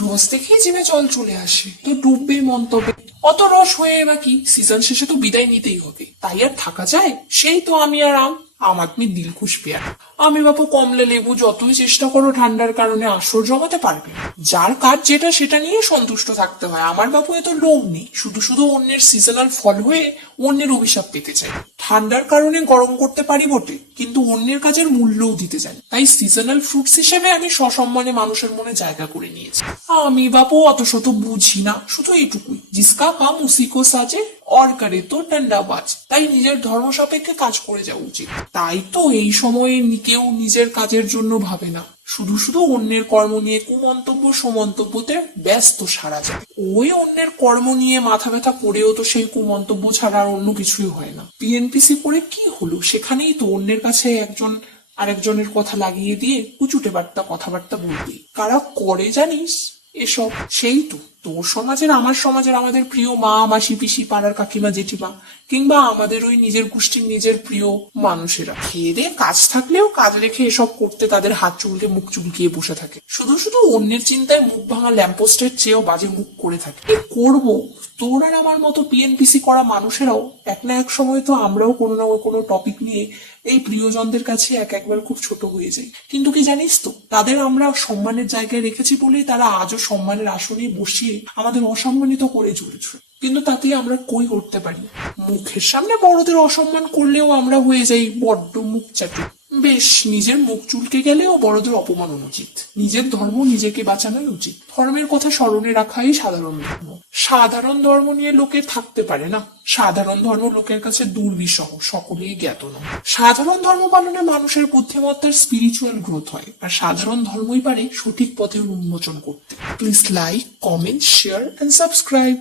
রস দেখেই জিভে জল চলে আসে, তো ডুববে মন্তব্যে। অত রস হয়ে বা কি, সিজন শেষে তো বিদায় নিতেই হবে, তাই আর থাকা যায়? সেই তো আমি আর আম আদমি দিলখুশ পেয়ার। আমি বাপু কমলা লেবু যতই চেষ্টা করো ঠান্ডার কারণে আসর জমাতে পারবে না। যার কাজ যেটা সেটা নিয়ে সন্তুষ্ট থাকতে হয়। আমার বাপু এত লোভ নেই, শুধু শুধু অন্যের সিজনাল ফল হয়ে অন্যের অভিশাপ পেতে চাই। ঠান্ডার কারণে গরম করতে পারি বটে, কিন্তু অন্যের কাজের মূল্যও দিতে জানি। তাই সিজনাল ফ্রুটস হিসেবে আমি সসম্মানে মানুষের মনে জায়গা করে নিয়েছি। আমি বাপু অত শত বুঝি না, শুধু এইটুকুই, জিসকা কাম উসিকো সাজে অর করে তো ঠান্ডাবাজ। তাই নিজের ধর্ম সাপেক্ষে কাজ করে যাওয়া উচিত। তাই তো এই সময়ে কেউ নিজের কাজের জন্য ভাবে না, শুধু শুধু অন্যের কর্ম নিয়ে কুমন্তব্য সমন্তব্যতে ব্যস্ত সারা যায়। ওই অন্যের কর্ম নিয়ে মাথা ব্যথা করেও তো সেই কুমন্তব্য ছাড়া আর অন্য কিছুই হয় না। পিএনপিসি করে কি হলো, সেখানেই তো অন্যের কাছে একজন আরেকজনের কথা লাগিয়ে দিয়ে কুচুটে বার্তা কথাবার্তা বলবে। কারা করে জানিস এসব? সেই তো তোর সমাজের, আমার সমাজের, আমাদের প্রিয় মা মাসি পিসি পাড়ার কাকিমা জেঠিমা, কিংবা আমাদের ওই নিজের গোষ্ঠীর নিজের প্রিয় মানুষেরা খেয়ে দিয়ে কাজ থাকলেও কাজ রেখে এসব করতে তাদের হাত চুলকে মুখ চুলকিয়ে বসে থাকে। শুধু শুধু অন্যের চিন্তায় মুখ ভাঙা ল্যাম্পোস্টের চেয়েও বাজে মুখ করে থাকে। কি করবো? তোর আর আমার মতো পিএনপিসি করা মানুষেরাও এক না এক সময় তো আমরাও কোনো না কোনো টপিক নিয়ে এই প্রিয়জনদের কাছে একবার খুব ছোট হয়ে যাই। কিন্তু কি জানিস তো, তাদের আমরা সম্মানের জায়গায় রেখেছি বলেই তারা আজও সম্মানের আসনে বসিয়ে আমাদের অসম্মানিত করে চলেছে। কিন্তু তাতে আমরা কই করতে পারি? মুখের সামনে বড়দের অসম্মান করলেও আমরা হয়ে যাই বড্ড মুখ চাটু। বেশ, নিজের মুখ চুলকে গেলেও বড়দের অপমান অনুচিত। নিজের ধর্ম নিজেকে বাঁচানোই উচিত। ধর্মের কথা স্মরণে রাখাই সাধারণ ধর্ম। সাধারণ ধর্ম নিয়ে লোকে থাকতে পারে না। সাধারণ ধর্ম লোকের কাছে দুর্বিষহ, সকলেই জ্ঞাত নয়। সাধারণ ধর্ম পালনে মানুষের বুদ্ধিমত্তার স্পিরিচুয়াল গ্রোথ হয়, আর সাধারণ ধর্মই পারে সঠিক পথে উন্মোচন করতে। Please like, comment, share and subscribe.